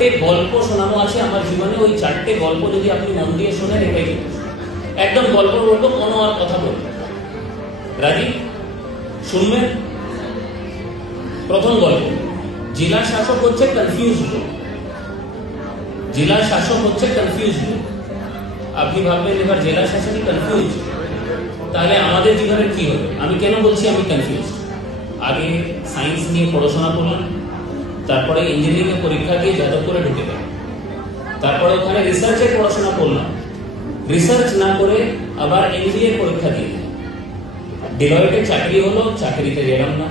চারটে গল্প শোনানো আছে আমার জীবনে। ওই চারটে গল্প যদি আপনি মন দিয়ে শোনেন, এটাই একদম গল্প বলবো, কোনো আর কথা বলবো। রাজি? শুনবেন? প্রথম গল্প, জেলা শাসক হচ্ছে কনফিউজ লোক। জেলা শাসক হচ্ছে কনফিউজ লোক। আপনি ভাববেন এবার জেলা শাসকই কনফিউজ, তাহলে আমাদের জীবনে কি হবে? আমি কেন বলছি আমি কনফিউজ? আগে সায়েন্স নিয়ে পড়াশোনা করলাম, তারপরে ইঞ্জিনিয়ারিং এর পরীক্ষা দিয়ে যাদবপুরে ঢুকে গেলাম, তারপরে ওখানে রিসার্চের পড়াশোনা করলাম, রিসার্চ না করে আবার এমবিএ পরীক্ষা দিয়ে ডেলয়েটে চাকরি হলো, চাকরিতে গেলাম না,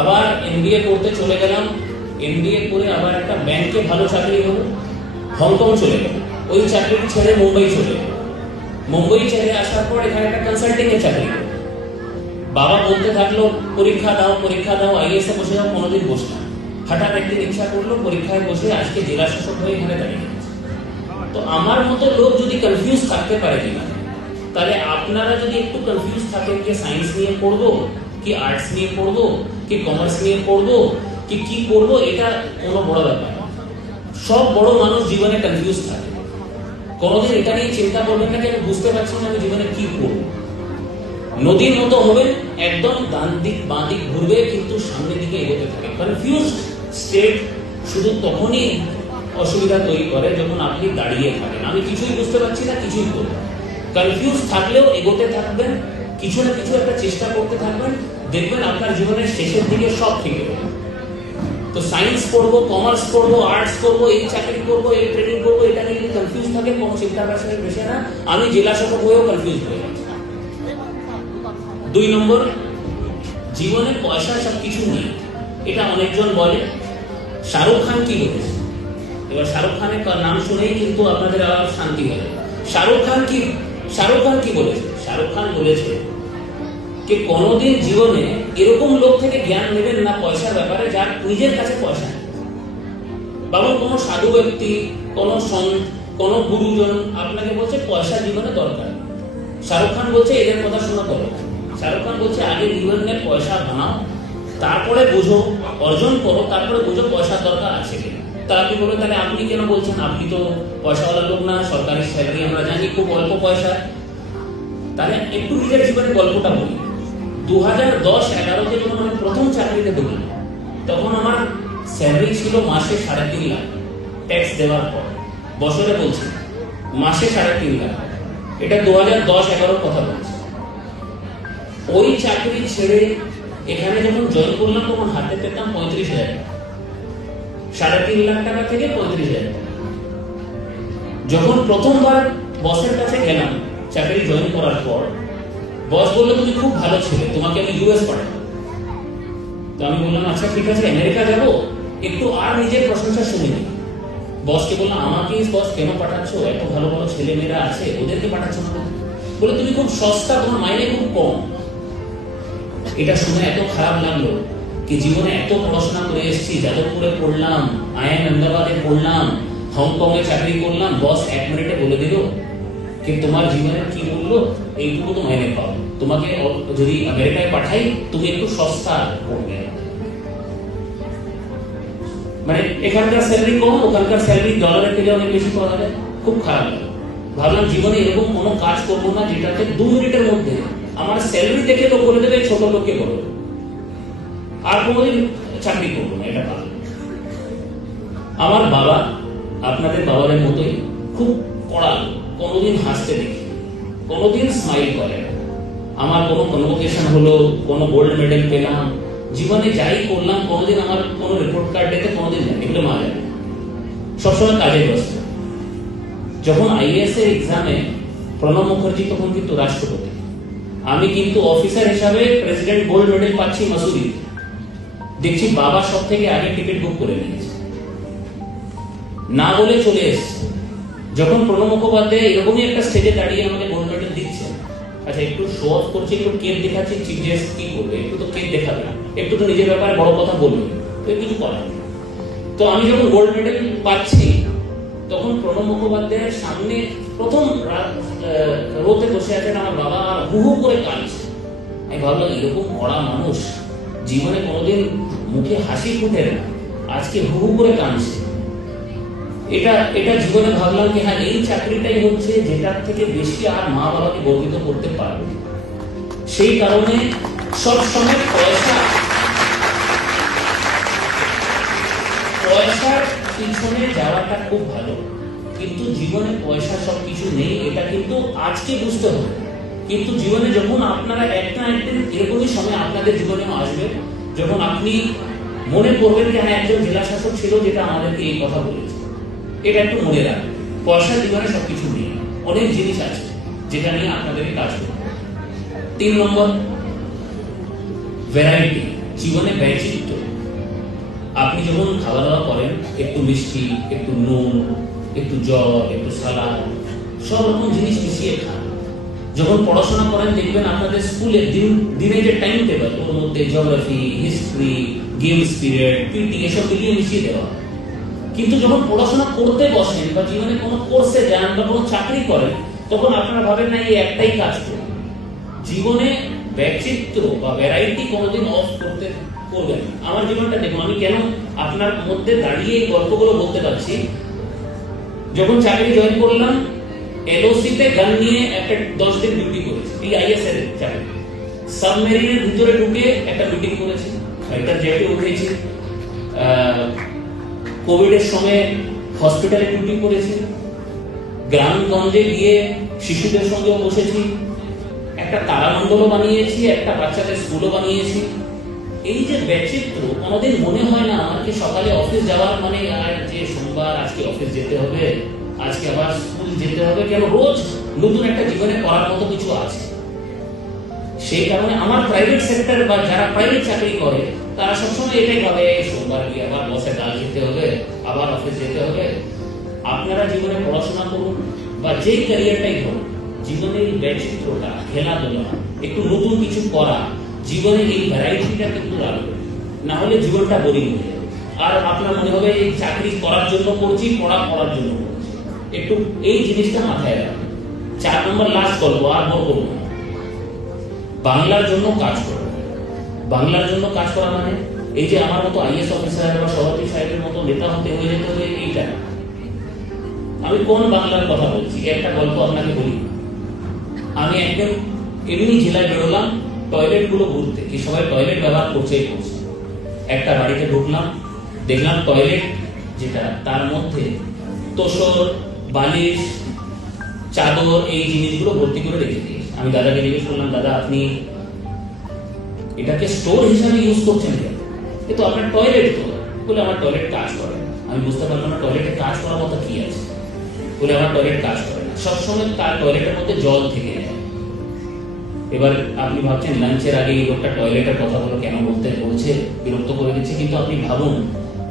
আবার এমবিএ করতে চলে গেলাম, এমবিএ করে আবার একটা ব্যাংকে ভালো চাকরি হলো, হংকং চলে গেল, ওই চাকরি ছেড়ে মুম্বাই চলে গেল, মুম্বাই ছেড়ে আসার পর এখানে একটা কনসাল্টিং এর চাকরি হলো। বাবা বলতে থাকলো পরীক্ষা দাও, আইএস এ বসে যাও, কোনোদিন বসলাম। হঠাৎ একদিন ইচ্ছা করলো পরীক্ষায় বসে আজকে জেলা শাসক হয়ে এখানে দাঁড়িয়ে গেছে। তো আমার মতো লোক যদি কনফিউজ থাকতে পারে কিনা, তাহলে আপনারা যদি একটু কনফিউজ থাকেন যে সায়েন্স নিয়ে পড়বো কি আর্টস নিয়ে পড়বো কি কমার্স নিয়ে পড়বো কি করবো, এটা কোনো বড় ব্যাপার না। সব বড় মানুষ জীবনে কনফিউজ থাকে। কোনোদিন এটা নিয়ে চিন্তা করবেন না যে আমি বুঝতে পারছি না আমি জীবনে কি করবো। নদীর মতো হবে, একদম ডান দিক বাঁ দিক ঘুরবে, কিন্তু সামনের দিকে এগোতে থাকে। কনফিউজ স্টেট শুধু তখনই অসুবিধা তৈরি করে যখন আপনি দাঁড়িয়ে থাকেন, আমি কিছুই বুঝতে পারছি না, কিছুই করবো। কনফিউজ থাকলেও এগোতে থাকবেন, কিছু না কিছু একটা চেষ্টা করতে থাকবেন, দেখবেন আপনার জীবনের শেষের দিকে সব ঠিক হবে। তো সায়েন্স পড়বো, কমার্স পড়বো, আর্টস করবো, এই চাকরি করবো, এই ট্রেনিং করবো, এটা নিয়ে যদি কনফিউজ থাকে, কোনো চিন্তার বেশি না। আমি জেলা শাসক হয়েও কনফিউজ হয়ে যাচ্ছি। 2 নম্বর, জীবনে পয়সা সবকিছু নেই, এটা অনেকজন বলে। শাহরুখ খান কি বলেছে? এবার শাহরুখ খানের নাম শুনেই কিন্তু আপনাদের আবার শান্তি হয়ে যায়। শাহরুখ খান কি বলেছে? শাহরুখ খান বলেছে যে কোনোদিন জীবনে এরকম লোক থেকে জ্ঞান নেবেন না পয়সার ব্যাপারে যার নিজের কাছে পয়সা নেই। বাবু, কোনো সাধু ব্যক্তি, কোনো সন্ত, কোনো গুরুজন আপনাকে বলছে পয়সা জীবনে দরকার। শাহরুখ খান বলছে এদের কথা শোনা করো। শাহরুখ খান বলছে আগে জীবনে পয়সা বানাও, তারপরে বুঝো, অর্জন করো, তারপরে বুঝো পয়সার দরকার আছে কিনা। তা আপনি বলবেন তাহলে আপনি কেন বলছেন? আপনি তো পয়সাওয়ালা লোক না, সরকারি স্যালারি আমরা জানি, খুব অল্প পয়সা। তাহলে একটু নিজের জীবনের গল্পটা বলি। 2010-11-তে যখন আমি প্রথম চাকরিতে ঢুকলাম, তখন আমার স্যালারি ছিল মাসে 3.5 লাখ, ট্যাক্স দেওয়ার পর। বছরে বলছি, মাসে 3.5 লাখ। এটা 2010-11 কথা বলছি। ওই চাকরি ছেড়ে এখানে যখন জয়েন করলাম তখন হাতে পেতাম 35,000 টাকা। 3.5 লাখ টাকা থেকে 35,000 টাকা। যখন প্রথমবার বসের কাছে গেলাম চাকরি জয়েন করার পর, বস বললো তুমি খুব ভালো ছেলে, তোমাকে আমি ইউএস পাঠাবো। তো আমি বললাম আচ্ছা ঠিক আছে, আমেরিকা যাবো, একটু আর নিজের প্রশংসা শুনে নি। বসকে বললাম আমাকে বস কেন পাঠাচ্ছ, এত ভালো ভালো ছেলে মেয়েরা আছে, ওদেরকে পাঠাচ্ছ না? বলে তুমি খুব সস্তা, তোমার মাইনে খুব কম। এটা শুনে এত খারাপ লাগলো কি জীবনে এত পড়াশোনা করে এসেছি, যাদবপুরে পড়লাম, আইআইএম আহমেদাবাদে পড়লাম, হংকং এ চাকরি করলাম, বস 1 মিনিটে বলে দিল কি তোমার জীবনের কি মূল্য, এইটুকু তো মাইনে পাও, তোমাকে যদি আমেরিকায় পাঠাই তুমি একটু সস্তা পড়বে। মানে এখানকার স্যালারি কম, ওখানকার স্যালারি ডলারের থেকে অনেক বেশি পাওয়া যায়। খুব খারাপ লাগে। ভাবলাম জীবনে এরকম কোনো কাজ করবো না যেটাতে 2 মিনিটের মধ্যে আমার স্যালারি দেখে তো বলে দেবে ছোট লোককে করো, আর কোনোদিন চাকরি করবো না, এটা ভালো। আমার বাবা আপনাদের বাবাদের মতোই খুব কড়া, কোনোদিন হাসতে দেখি, কোনোদিন স্মাইল করে। আমার কোনো কনভোকেশন হলো, কোনো গোল্ড মেডেল পেলাম, জীবনে যাই করলাম, কোনোদিন আমার কোনো রিপোর্ট কার্ড দেখে কোনোদিন নেই, এগুলো মা জানে। সবসময় কাজে ব্যস্ত। যখন আইএএস এর এক্সামে প্রণব মুখার্জি তখন কিন্তু রাষ্ট্রপতি, আমি কিন্তু অফিসার হিসাবে প্রেসিডেন্ট গোল্ড মেডেল পাচ্ছি মাসুরি। দেখছি বাবা সব থেকে আগে টিকিট বুক করে নিয়েছে, না বলে চলে এসছে। যখন প্রণব মুখোপাধ্যায় এরকমই একটা স্টেজে দাঁড়িয়ে আমাকে গোল্ড মেডেল দিচ্ছে, আচ্ছা একটু শো অফ করছে, একটু কেক দেখাচ্ছে, চিফ গেস্ট কি করবে, একটু তো কেক দেখাবে না, একটু তো নিজের ব্যাপারে বড় কথা বলবে, তো কিছু করার নেই। তো আমি যখন গোল্ড মেডেল পাচ্ছি তখন প্রণব মুখোপাধ্যায়ের সামনে প্রথম রোতে বসে আছেন আমার বাবা, হু হু করে কাঁদছে। আমি ভাবলাম এরকম কড়া মানুষ জীবনে কোনোদিন মুখে হাসি ফুটে না, আজকে হু হু করে কাঁদছে। এটা এটা জীবনে ভাবলাম যে হ্যাঁ এই চাকরিটাই হচ্ছে যেটার থেকে বেশি আর মা বাবাকে গর্বিত করতে পারবে। সেই কারণে সবসময় পয়সার পিছনে যাওয়াটা খুব ভালো, কিন্তু জীবনে পয়সা সবকিছু নেই, এটা কিন্তু আজকে বুঝতে হবে। কিন্তু জীবনে যখন আপনারা একটা একদিন এরকমই সময় আপনাদের জীবনেও আসবে যখন আপনি মনে করবেন যে হ্যাঁ একজন জেলা শাসক ছিল যেটা আমাদেরকে এই কথা বলেছে। এটা একটু মনে রাখবেন, পয়সা জীবনে সবকিছু নেই, অনেক জিনিস আছে যেটা নিয়ে আপনাদেরকে কাজ করতে হবে। 3 নম্বর, ভ্যারাইটি, জীবনে বৈচিত্র্য। আপনি যখন খাওয়া দাওয়া করেন একটু মিষ্টি, একটু নুন, একটু জল, একটু সালাদ, সব রকম জিনিস মিশিয়ে খান। যখন পড়াশোনা করেন দেখবেন আপনাদের স্কুলে দিনে যে টাইম টেবিল ওর মধ্যে geography, history, games period, PT এসব মিলিয়ে মিশিয়ে দেওয়া। কিন্তু যখন পড়াশোনা করতে বসেন বা জীবনে কোনো কোর্সে যান বা কোনো চাকরি করেন তখন আপনারা ভাবেন না এই একটাই কাজ করুন। জীবনে বৈচিত্র্য বা ভ্যারাইটি কোনোদিন অফ করতে করবেন। আমার জীবনটা দেখুন, আমি কেন আপনার মধ্যে দাঁড়িয়ে এই গল্পগুলো বলতে পারছি। যখন চাকরি জয়েন করলাম এলওসি তে গান নিয়ে একটা 10 দিন ডিউটি করেছি, এই আইএস এর চাকরি। সাবমেরিনের ভিতরে ঢুকে একটা মিটিং করেছি, একটা জেটে উঠেছি, কোভিড এর সময় হসপিটালে ডিউটি করেছি, গ্রামগঞ্জে গিয়ে শিশুদের সঙ্গে বসেছি, একটা তারামণ্ডলও বানিয়েছি, একটা বাচ্চাদের স্কুলও বানিয়েছি। এই যে বৈচিত্র্য, কোনোদিন মনে হয় না আমার কি সকালে অফিস যাওয়ার মানে আর যে সোমবার আজকে অফিস যেতে হবে, আজকে আবার স্কুল যেতে হবে, কেন রোজ নতুন একটা জীবনে করার মতো কিছু আছে। সেই কারণে আমার প্রাইভেট সেক্টর বা যারা প্রাইভেট চাকরি করে তারা সবসময় এটাই ভাবে সোমবার গিয়ে আবার বসে গাল যেতে হবে, আবার অফিস যেতে হবে। আপনারা জীবনে পড়াশোনা করুন বা যেই ক্যারিয়ারটাই করুন, জীবনে এই বৈচিত্র্যটা, খেলাধুলা, একটু নতুন কিছু করা, জীবনে এই ভ্যারাইটিটা কিন্তু রাখবে, না হলে জীবনটা বোরিং হয়ে যাবে। আর আপনার মনে হবে এই চাকরি করার জন্য করছি, পড়া করার জন্য করছি। একটু এই জিনিসটা মাথায় রাখবেন। 4 নম্বর লাস্ট গল্প, আর বড় করবো না। বাংলার জন্য কাজ করো। বাংলার জন্য কাজ করা মানে এই যে আমার মতো আইএস অফিসার বা সভাপতি সাহেবের মতো নেতা হতে হয়ে যেতে হবে এইটা। আমি কোন বাংলার কথা বলছি, একটা গল্প আপনাকে বলি। আমি একদম এমনি জেলায় বেরোলাম টয়লেট গুলো ঘুরতে, কি সবাই টয়লেট ব্যবহার করছেই করছে। একটা বাড়িতে ঢুকলাম, দেখলাম টয়লেট যেটা তার মধ্যে তোষর, বালিশ, চাদর এই জিনিসগুলো ভর্তি করে রেখে দিয়েছে। আমি দাদাকে জিজ্ঞেস করলাম, দাদা আপনি এটাকে স্টোর হিসাবে ইউজ করছেন কেন? কিন্তু আপনার টয়লেট তো। বলে আমার টয়লেট কাজ করে। আমি বুঝতে পারলাম না টয়লেটে কাজ করার মতো কি আছে। বলে আমার টয়লেট কাজ করে না, সবসময় তার টয়লেটের মধ্যে জল থেকে যায়। এবার আপনি ভাবছেন লাঞ্চের আগে এই লোকটা টয়লেটের কথাগুলো কেন বলছে, বিরক্ত করে দিচ্ছে। কিন্তু আপনি ভাবুন,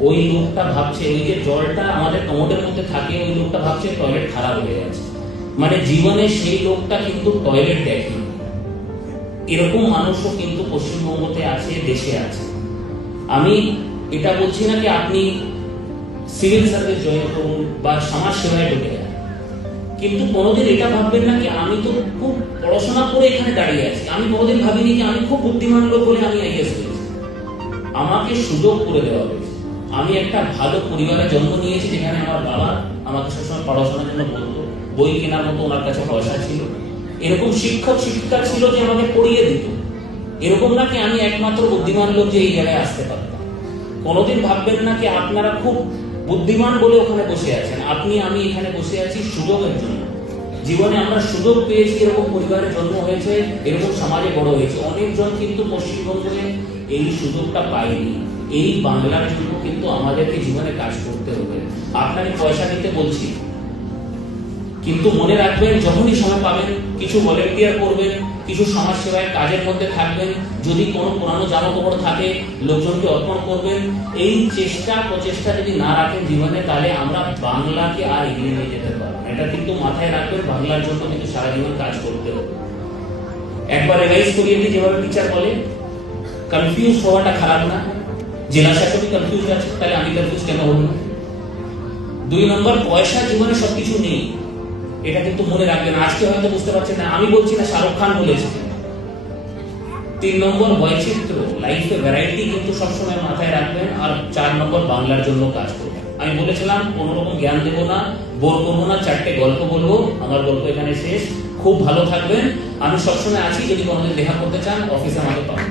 ওই লোকটা ভাবছে ওই যে জলটা আমাদের কমোডের মধ্যে থাকে, ওই লোকটা ভাবছে টয়লেট খারাপ হয়ে গেছে। মানে জীবনে সেই লোকটা কিন্তু টয়লেট দেখেনি। এরকম মানুষও কিন্তু পশ্চিমবঙ্গতে আছে, দেশে আছে। আমি এটা বলছি না যে আপনি সিভিল সার্ভিস জয়েন করুন বা সমাজ সেবায় ঢুকে যান, কিন্তু কোনোদিন এটা ভাববেন না কি আমি তো খুব পড়াশোনা করে এখানে দাঁড়িয়ে আছি। আমি কোনোদিন ভাবিনি কি আমি খুব বুদ্ধিমান লোক বলে আমি আইএস হয়েছি। আমাকে সুযোগ করে দেওয়া হয়েছে। আমি একটা ভালো পরিবারে জন্ম নিয়েছি যেখানে আমার বাবা আমাকে সবসময় পড়াশোনার জন্য বলতো, বই কেনার মতো ওনার কাছে পয়সা ছিল। এরকম শিক্ষক শিক্ষিকা ছিল যে আমাকে পড়িয়ে দিত। এরকম না কি আমি একমাত্র বুদ্ধিমান লোক যে এই জায়গায় আসতে পারতাম। কোনোদিন ভাববেন না কি আপনারা খুব বুদ্ধিমান বলে ওখানে বসে আছেন। আপনি আমি এখানে বসে আছি সুযোগের জন্য। জীবনে আমরা সুযোগ পেয়েছি, এরকম পরিবারে জন্ম হয়েছে, এরকম সমাজে বড় হয়েছে। অনেকজন কিন্তু পশ্চিমবঙ্গে এই সুযোগটা পায়নি। এই বাংলার জন্য কিন্তু আমাদেরকে জীবনে কাজ করতে হবে। আপনাকে পয়সা দিতে বলছি, কিন্তু মনে রাখবেন যখনই সময় পাবেন কিছু ভলেন্টিয়ার করবেন, কিছু সমাজ সেবায় কাজের মধ্যে থাকবেন। যদি কোনো পুরানো জামা কাপড় থাকে লোকজনকে অর্পণ করবেন। এই চেষ্টা প্রচেষ্টা যদি না রাখেন জীবনে, তাহলে আমরা বাংলাকে আর এগিয়ে নিয়ে যেতে পারবো। এটা কিন্তু মাথায় রাখবেন, বাংলার জন্য কিন্তু সারা জীবন কাজ করতে হবে। একবার রিভাইজ করিয়ে দিই, যেভাবে টিচার বলে কনফিউজ হওয়াটা খারাপ না। জেলা শাসকই কনফিউজ আছে, তাহলে আমি কনফিউজ কেন হব না? 2 নম্বর, পয়সা জীবনে সবকিছু নেই, এটা কিন্তু মনে রাখবেন। আজকে হয়তো বুঝতে পারছেন না, আমি বলছি না, শাহরুখ খান বলেছে। 3 নম্বর, বৈচিত্র্য, লাইফে ভ্যারাইটি কিন্তু সবসময় মাথায় রাখবেন। আর 4 নম্বর, বাংলার জন্য কাজ করবেন। আমি বলেছিলাম কোনো রকম জ্ঞান দেবো না, বোর করবো না, 4টে গল্প বলবো, আমার গল্প এখানে শেষ। খুব ভালো থাকবেন, আমি সবসময় আছি, যদি কোনোদিন দেখা করতে চান অফিসে আমাকে পাবেন।